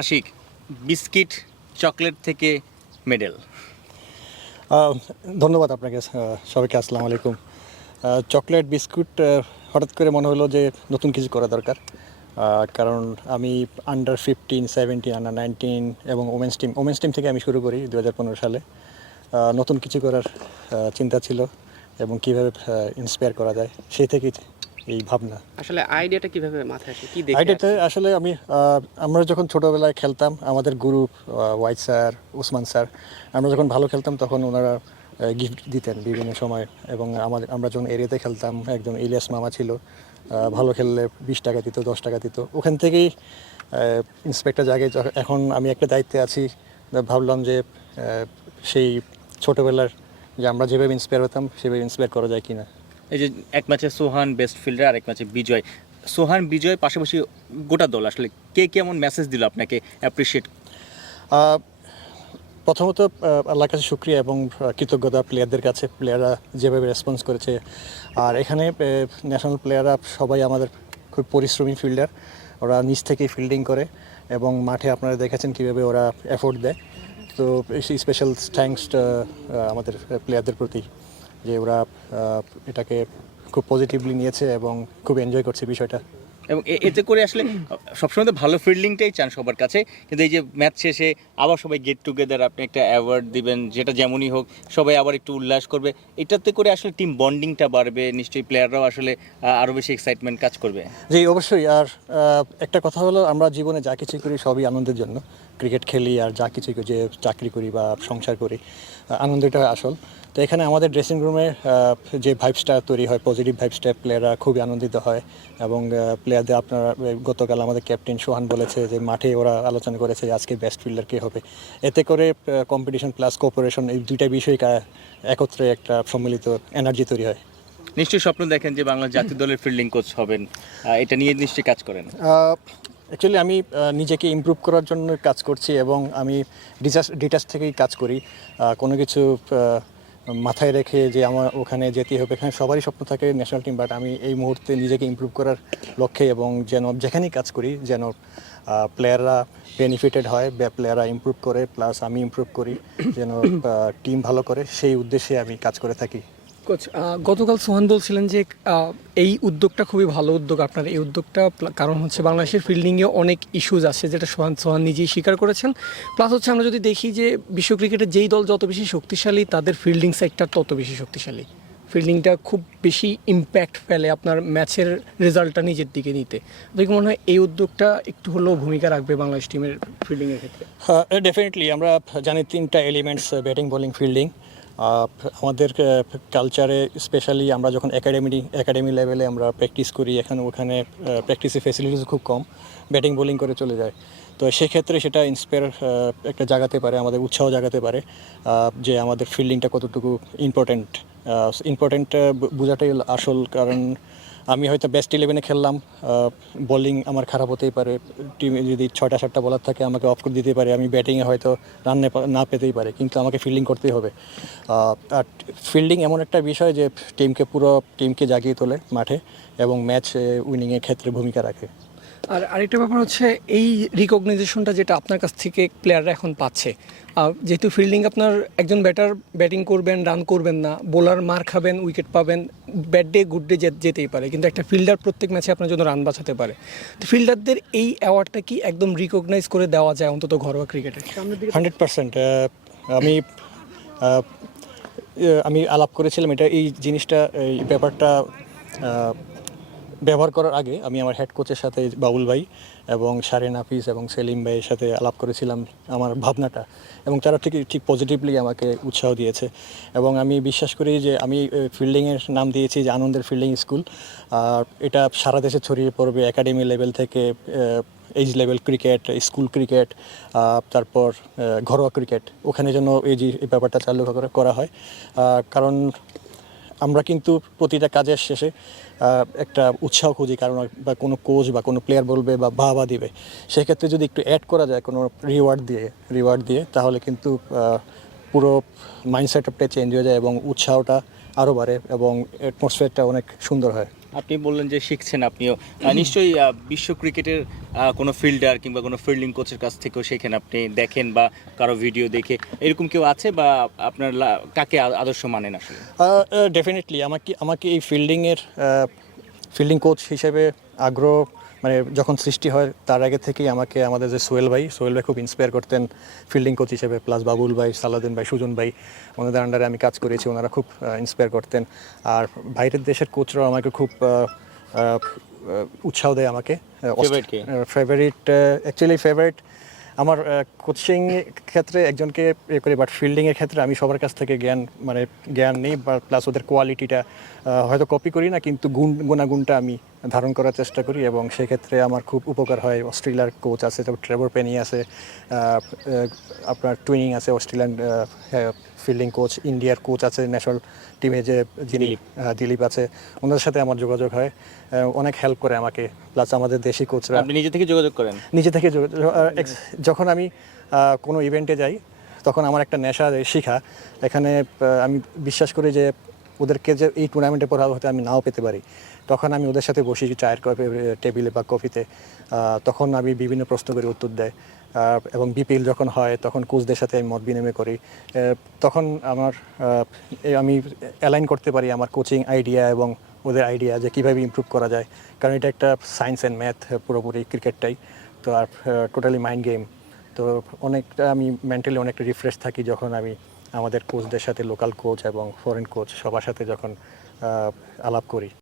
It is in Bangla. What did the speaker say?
আশিক, বিস্কিট চকলেট থেকে মেডেল। ধন্যবাদ আপনাকে। সবাইকে আসসালামু আলাইকুম। চকলেট বিস্কুট হঠাৎ করে মনে হলো যে নতুন কিছু করা দরকার। কারণ আমি আন্ডার 15, 17, আন্ডার 19 এবং ওমেন্স টিম থেকে আমি শুরু করি 2015 সালে। নতুন কিছু করার চিন্তা ছিল এবং কীভাবে ইন্সপায়ার করা যায় সেই থেকেই এই ভাবনা। আসলে আইডিয়াটা কিভাবে মাথায় আসে, কি দেখে আইডিয়াতে আসে? আসলে আমরা যখন ছোটোবেলায় খেলতাম, আমাদের গুরু ওয়াইদ স্যার, ওসমান স্যার, আমরা যখন ভালো খেলতাম তখন ওনারা গিফট দিতেন বিভিন্ন সময়। এবং আমরা যখন এরিয়াতে খেলতাম, একজন ইলিয়াস মামা ছিল, ভালো খেললে 20 টাকা দিত, 10 টাকা দিত। ওখান থেকেই ইন্সপেক্টর জাগে। এখন আমি একটা দায়িত্বে আছি, ভাবলাম যে সেই ছোটোবেলার যে আমরা যেভাবে ইন্সপায়ার হতাম সেভাবে ইন্সপায়ার করা যায় কিনা। এই যে এক ম্যাচে সোহান বেস্ট ফিল্ডার, আর এক ম্যাচে বিজয়। সোহান বিজয় পাশাপাশি গোটা দল আসলে কে কেমন মেসেজ দিল আপনাকে অ্যাপ্রিসিয়েট? প্রথমত আল্লাহর কাছে শুকরিয়া এবং কৃতজ্ঞতা প্লেয়ারদের কাছে, প্লেয়াররা যেভাবে রেসপন্স করেছে। আর এখানে ন্যাশনাল প্লেয়াররা সবাই আমাদের খুব পরিশ্রমী ফিল্ডার, ওরা নিজ থেকেই ফিল্ডিং করে এবং মাঠে আপনারা দেখেছেন কীভাবে ওরা এফোর্ট দেয়। তো স্পেশাল থ্যাঙ্কস আমাদের প্লেয়ারদের প্রতি, যে ওরা এটাকে খুব পজিটিভলি নিয়েছে এবং খুব এনজয় করছে বিষয়টা। এবং এতে করে আসলে সবসময় তো ভালো ফিল্ডিংটাই চান সবার কাছে, কিন্তু এই যে ম্যাচ শেষে আবার সবাই গেট টুগেদার, আপনি একটা অ্যাওয়ার্ড দিবেন, যেটা যেমনই হোক সবাই আবার একটু উল্লাস করবে, এটাতে করে আসলে টিম বন্ডিংটা বাড়বে, নিশ্চয়ই প্লেয়াররাও আসলে আরও বেশি এক্সাইটমেন্ট কাজ করবে। জি, অবশ্যই। আর একটা কথা হলো, আমরা জীবনে যা কিছু করি সবই আনন্দের জন্য। ক্রিকেট খেলি আর যা কিছু যে চাকরি করি বা সংসার করি, আনন্দটা আসল। তো এখানে আমাদের ড্রেসিং রুমে যে ভাইবসটা তৈরি হয়, পজিটিভ ভাইবসটা, প্লেয়াররা খুবই আনন্দিত হয়। এবং প্লেয়ারদের আপনারা গতকাল আমাদের ক্যাপ্টেন সোহান বলেছে যে মাঠে ওরা আলোচনা করেছে যে আজকে বেস্ট ফিল্ডার কে হবে। এতে করে কম্পিটিশন প্লাস কোঅপারেশন, এই দুইটা বিষয় একত্রে একটা সম্মিলিত এনার্জি তৈরি হয়। নিশ্চয়ই স্বপ্ন দেখেন যে বাংলা জাতীয় দলের ফিল্ডিং কোচ হবেন, এটা নিয়ে নিশ্চয়ই কাজ করেন। অ্যাকচুয়ালি আমি নিজেকে ইমপ্রুভ করার জন্য কাজ করছি এবং আমি ডিটাচ থেকেই কাজ করি। কোনো কিছু মাথায় রেখে যে আমার ওখানে যেতে হবে, এখানে সবারই স্বপ্ন থাকে ন্যাশনাল টিম, বাট আমি এই মুহূর্তে নিজেকে ইমপ্রুভ করার লক্ষ্যে এবং যেন যেখানেই কাজ করি যেন প্লেয়াররা বেনিফিটেড হয়, প্লেয়াররা ইমপ্রুভ করে, প্লাস আমি ইমপ্রুভ করি, যেন টিম ভালো করে, সেই উদ্দেশ্যে আমি কাজ করে থাকি। কোচ, গতকাল সোহান বলছিলেন যে এই উদ্যোগটা খুবই ভালো উদ্যোগ আপনার, এই উদ্যোগটা কারণ হচ্ছে বাংলাদেশের ফিল্ডিংয়ে অনেক ইস্যুজ আছে, যেটা সোহান নিজেই স্বীকার করেছেন। প্লাস হচ্ছে আমরা যদি দেখি যে বিশ্ব ক্রিকেটে যেই দল যত বেশি শক্তিশালী, তাদের ফিল্ডিং সেক্টর তত বেশি শক্তিশালী। ফিল্ডিংটা খুব বেশি ইম্প্যাক্ট ফেলে আপনার ম্যাচের রেজাল্টটা নিজের দিকে নিতে। দেখে মনে হয় এই উদ্যোগটা একটু হলেও ভূমিকা রাখবে বাংলাদেশ টিমের ফিল্ডিংয়ের ক্ষেত্রে। ডেফিনেটলি। আমরা জানি 3টা এলিমেন্টস, ব্যাটিং, বোলিং, ফিল্ডিং। আমাদের কালচারে স্পেশালি আমরা যখন একাডেমি লেভেলে আমরা প্র্যাকটিস করি, ওখানে প্র্যাকটিসের ফেসিলিটিস খুব কম, ব্যাটিং বোলিং করে চলে যায়। তো সেক্ষেত্রে সেটা ইন্সপায়ার একটা জাগাতে পারে, আমাদের উৎসাহ জাগাতে পারে যে আমাদের ফিল্ডিংটা কতটুকু ইম্পর্টেন্ট বোঝাটাই আসল। কারণ আমি হয়তো বেস্ট 11-এ খেললাম, বোলিং আমার খারাপ হতেই পারে, টিমে যদি 6টা-7টা বলার থাকে আমাকে অফ করে দিতে পারে, আমি ব্যাটিংয়ে হয়তো রান না পেতেই পারে, কিন্তু আমাকে ফিল্ডিং করতেই হবে। আর ফিল্ডিং এমন একটা বিষয় যে পুরো টিমকে জাগিয়ে তোলে মাঠে এবং ম্যাচ উইনিংয়ের ক্ষেত্রে ভূমিকা রাখে। আর আরেকটা ব্যাপার হচ্ছে এই রিকগনাইজেশনটা যেটা আপনার কাছ থেকে প্লেয়াররা এখন পাচ্ছে, যেহেতু ফিল্ডিং আপনার একজন ব্যাটার ব্যাটিং করবেন, রান করবেন না, বোলার মার খাবেন, উইকেট পাবেন, ব্যাড ডে গুড ডে যেতেই পারে, কিন্তু একটা ফিল্ডার প্রত্যেক ম্যাচে আপনার জন্য রান বাঁচাতে পারে। তো ফিল্ডারদের এই অ্যাওয়ার্ডটা কি একদম রিকগনাইজ করে দেওয়া যায় অন্তত ঘরোয়া ক্রিকেটে? 100%। আমি আলাপ করেছিলাম এই জিনিসটা, এই ব্যাপারটা ব্যবহার করার আগে আমি আমার হেড কোচের সাথে, বাবুল ভাই এবং শারিন হাফিজ এবং সেলিম ভাইয়ের সাথে আলাপ করেছিলাম আমার ভাবনাটা, এবং তারা ঠিক পজিটিভলি আমাকে উৎসাহ দিয়েছে। এবং আমি বিশ্বাস করি যে আমি ফিল্ডিংয়ের নাম দিয়েছি যে আনন্দের ফিল্ডিং স্কুল। আর এটা সারা দেশে ছড়িয়ে পড়বে, একাডেমি লেভেল থেকে age level cricket, school cricket, তারপর ঘরোয়া ক্রিকেট, ওখানে যেন এই ব্যাপারটা চালু করা হয়। কারণ আমরা কিন্তু প্রতিটা কাজের শেষে একটা উৎসাহ খুঁজি, কারণ বা কোনো কোচ বা কোনো প্লেয়ার বলবে বা বাহবা দিবে, সেক্ষেত্রে যদি একটু অ্যাড করা যায় কোনো রিওয়ার্ড দিয়ে, তাহলে কিন্তু পুরো মাইন্ডসেটটা চেঞ্জ হয়ে যায় এবং উৎসাহটা আরও বাড়ে এবং অ্যাটমসফিয়ারটা অনেক সুন্দর হয়। আপনি বললেন যে শিখছেন আপনিও নিশ্চয়ই বিশ্ব ক্রিকেটের কোনো ফিল্ডার কিংবা কোনো ফিল্ডিং কোচের কাছ থেকেও সেখানে আপনি দেখেন বা কারো ভিডিও দেখে এরকম কেউ আছে বা আপনার কাকে আদর্শ মানেন আসলে? ডেফিনেটলি আমাকে এই ফিল্ডিং কোচ হিসেবে আগ্রহ মানে যখন সৃষ্টি হয় তার আগে থেকেই আমাদের যে সোহেল ভাই খুব ইন্সপায়ার করতেন ফিল্ডিং কোচ হিসেবে, প্লাস বাবুল ভাই, সালাউদ্দিন ভাই, সুজন ভাই, ওনাদের আন্ডারে আমি কাজ করেছি, ওনারা খুব ইন্সপায়ার করতেন। আর বাইরের দেশের কোচরাও আমাকে খুব উৎসাহ দেয় আমাকে। Favorite কে? ফেভারিট আমার কোচিং ক্ষেত্রে একজনকে করি, বাট ফিল্ডিংয়ের ক্ষেত্রে আমি সবার কাছ থেকে জ্ঞান নেই, বা প্লাস ওদের কোয়ালিটিটা হয়তো কপি করি না, কিন্তু গুণাগুণটা আমি ধারণ করার চেষ্টা করি, এবং সেক্ষেত্রে আমার খুব উপকার হয়। অস্ট্রেলিয়ার কোচ আছে, তারপর ট্রেভর পেনি আছে, আপনার টুইনিং আছে অস্ট্রেলিয়ান ফিল্ডিং কোচ, ইন্ডিয়ার কোচ আছে ন্যাশনাল টিমে যে যিনি দিলীপ আছে, ওনাদের সাথে আমার যোগাযোগ হয়, অনেক হেল্প করে আমাকে। প্লাস আমাদের দেশি কোচরা আপনি নিজে থেকে যোগাযোগ করেন? নিজে থেকে যখন আমি কোনো ইভেন্টে যাই তখন আমার একটা নেশা শেখা। এখানে আমি বিশ্বাস করি যে ওদেরকে যে এই টুর্নামেন্টে পড়া হতে আমি নাও পেতে পারি, তখন আমি ওদের সাথে বসি চায়ের টেবিলে বা কফিতে, তখন আমি বিভিন্ন প্রশ্ন করে উত্তর দেয়, এবং বিপিএল যখন হয় তখন কোচদের সাথে আমি মত বিনিময় করি। তখন আমি অ্যালাইন করতে পারি আমার কোচিং আইডিয়া এবং ওদের আইডিয়া যে কীভাবে ইমপ্রুভ করা যায়, কারণ এটা একটা সায়েন্স অ্যান্ড ম্যাথ পুরোপুরি ক্রিকেটটাই তো, আর টোটালি মাইন্ড গেম। তো অনেকটা আমি মেন্টালি অনেকটা রিফ্রেশ থাকি যখন আমি আমাদের কোচদের সাথে, লোকাল কোচ এবং ফরেন কোচ সবার সাথে যখন আলাপ করি।